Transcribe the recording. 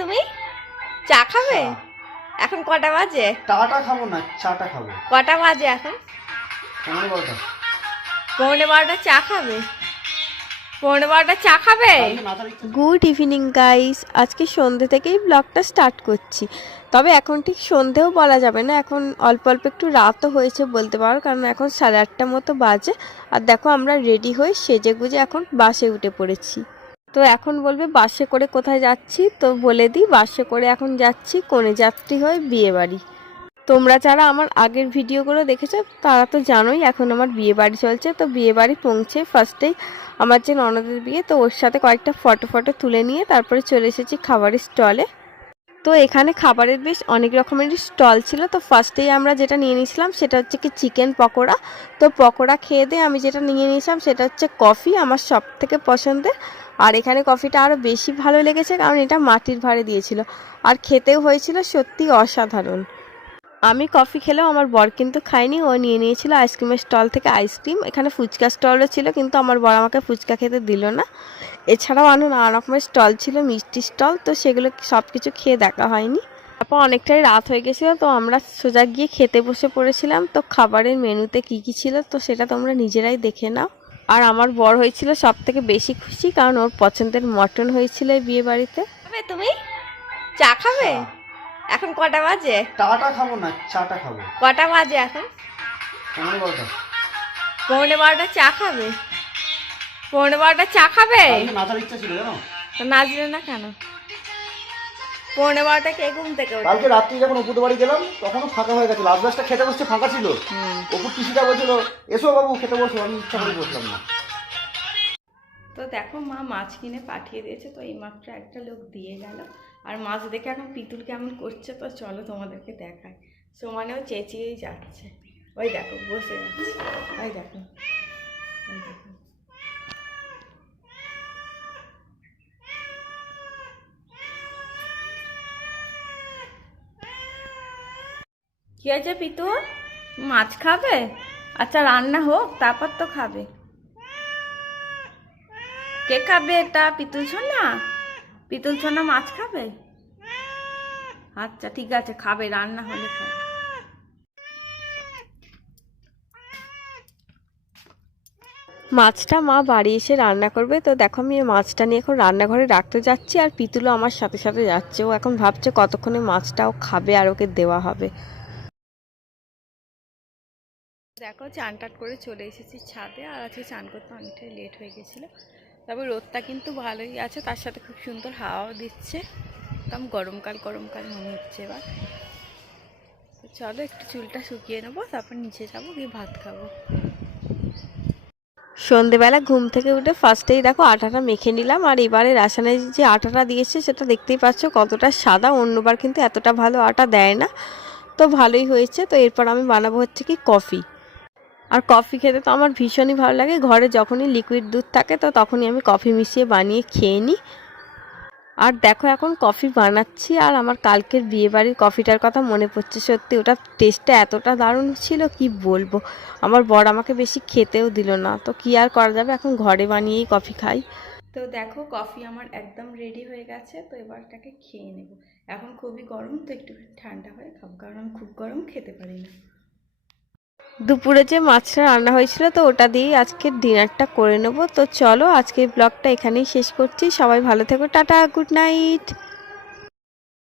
তুমি চা খাবে? এখন কটা বাজে? চাটা খাবো না, চাটা খাবো। কটা বাজে এখন? 11:30। 11:30 চা খাবে? 11:30 চা খাবে? গুড ইভিনিং গাইস, আজকে সন্ধ্যে থেকেই ব্লগটা স্টার্ট করছি। তবে এখন ঠিক সন্ধ্যেও বলা যাবে না, এখন অল্প অল্প একটু রাতও হয়েছে বলতে পারো, কারণ এখন 8:30 মতো বাজে। আর দেখো আমরা রেডি হয়ে সেজে গুজে এখন বাসে উঠে পড়েছি। তো এখন বলবে বাসে করে কোথায় যাচ্ছি, তো বলে দিই বাসে করে এখন যাচ্ছি কনেযাত্রী হয়ে বিয়ে বাড়ি। তোমরা যারা আমার আগের ভিডিওগুলো দেখেছো তারা তো জানোই এখন আমার বিয়ে বাড়ি চলছে। তো বিয়ে বাড়ি পৌঁছে ফার্স্টেই আমার যে ননদের বিয়ে, তো ওর সাথে কয়েকটা ফটো তুলে নিয়ে তারপরে চলে এসেছি খাবারের স্টলে। তো এখানে খাবারের বেশ অনেক রকমেরই স্টল ছিল। তো ফার্স্টেই আমরা যেটা নিয়ে নিয়েছিলাম সেটা হচ্ছে কি চিকেন পকোড়া। তো পকোড়া খেয়ে দিয়ে আমি যেটা নিয়ে নিয়েছিলাম সেটা হচ্ছে কফি, আমার সব থেকে পছন্দের। আর এখানে কফিটা আরও বেশি ভালো লেগেছে কারণ এটা মাটির ভাঁড়ে দিয়েছিল, আর খেতেও হয়েছিল সত্যি অসাধারণ। আমি কফি খেলেও আমার বর কিন্তু খায়নি, ও নিয়ে নিয়েছিল আইসক্রিমের স্টল থেকে আইসক্রিম। এখানে ফুচকা স্টলও ছিল কিন্তু আমার বর আমাকে ফুচকা খেতে দিল না। এছাড়াও আরও নানা রকমের স্টল ছিল, মিষ্টি স্টল, তো সেগুলো সব কিছু খেয়ে দেখা হয়নি। তারপর অনেকটাই রাত হয়ে গেছিলো, তো আমরা সোজা গিয়ে খেতে বসে পড়েছিলাম। তো খাবারের মেনুতে কি কি ছিল তো সেটা তোমরা নিজেরাই দেখে নাও। আর আমার বর হয়েছিল সব থেকে বেশি খুশি কারণ ওর পছন্দের মটন হয়েছিল এই বিয়ে বাড়িতে। তুমি চা খাবে? এখন কটা বাজে? চাটা খাবো না, চাটা খাবো। কটা বাজে এখন? 11:30। 11:30 চা খাবে? 11:30 চা খাবে? নাচার ইচ্ছা ছিল জানো? নাচবে না কেন? 11:30 কে ঘুম থেকে ওঠে? কালকে রাত্রি যখন অপুদের বাড়ি গেলাম তখনও ফাঁকা হয়ে গেছে, লাস্ট ব্যাচটা খেতে বসতে ফাঁকা ছিল। অপুর পিসিটা বলছিল এসো বাবু খেতে বসো, আমি ইচ্ছা করে বসলাম না। তো দেখো মা মাছ কিনে পাঠিয়ে দিয়েছে, তো এই মাত্র একটা লোক দিয়ে গেল। আর মাছ দেখে এখন পিতুল কেমন করছে, তো চলো তোমাদেরকে দেখায়। সমানেও চেঁচিয়েই যাচ্ছে, ওই দেখো বসে যাচ্ছে, ওই দেখো ওই দেখো। কি আছে পিতুল, মাছ খাবে? আচ্ছা রান্না হোক তারপর তো খাবে। কে খাবে এটা? পিতুল সোনা? পিতুল সোনা মাছ খাবে? আচ্ছা ঠিক আছে, খাবে, রান্না হলে খাবে। মাছটা মা বাড়ি এসে রান্না করবে। তো দেখো আমি মাছটা নিয়ে এখন রান্নাঘরে রাখতে যাচ্ছি, আর পিতুলও আমার সাথে সাথে যাচ্ছে। ও এখন ভাবছে কতক্ষণে মাছটাও খাবে আর ওকে দেওয়া হবে। দেখো চান টান করে চলে এসেছি ছাদে, আর আজকে চান করতে অনেকটাই লেট হয়ে গেছিলো। তবে রোদটা কিন্তু ভালোই আছে, তার সাথে খুব সুন্দর হাওয়াও দিচ্ছে, একদম গরমকাল গরমকাল মনে হচ্ছে এবার। তো চলো একটু চুলটা শুকিয়ে নেবো, তারপর নিচে যাবো, গিয়ে ভাত খাবো। সন্ধেবেলা ঘুম থেকে উঠে ফার্স্টেই দেখো আটাটা মেখে নিলাম, আর এবারে রাসায়নিক যে আটাটা দিয়েছে সেটা দেখতেই পাচ্ছ কতটা সাদা, অন্যবার কিন্তু এতটা ভালো আটা দেয় না। তো ভালোই হয়েছে। তো এরপর আমি বানাবো হচ্ছে কি কফি। আর কফি খেতে তো আমার ভীষণই ভালো লাগে, ঘরে যখনই লিকুইড দুধ থাকে তো তখনই আমি কফি মিশিয়ে বানিয়ে খেয়ে নিই। আর দেখো এখন কফি বানাচ্ছি, আর আমার কালকের বিয়েবাড়ির কফিটার কথা মনে পড়ছে। সত্যি ওটা টেস্টটা এতটা দারুণ ছিল কি বলবো। আমার বর আমাকে বেশি খেতেও দিল না, তো কি আর করা যাবে, এখন ঘরে বানিয়েই কফি খাই। তো দেখো কফি আমার একদম রেডি হয়ে গেছে, তো এবার এটাকে খেয়ে নেব। এখন খুবই গরম, তো একটু ঠান্ডা হয়ে খাবো, কারণ আমি খুব গরম খেতে পারি না। দুপুরে যে মাছটা রান্না হয়েছিল তো ওটা দিয়েই আজকের ডিনারটা করে নেব। তো চলো আজকের ব্লগটা এখানেই শেষ করছি। সবাই ভালো থেকো, টাটা, গুড নাইট।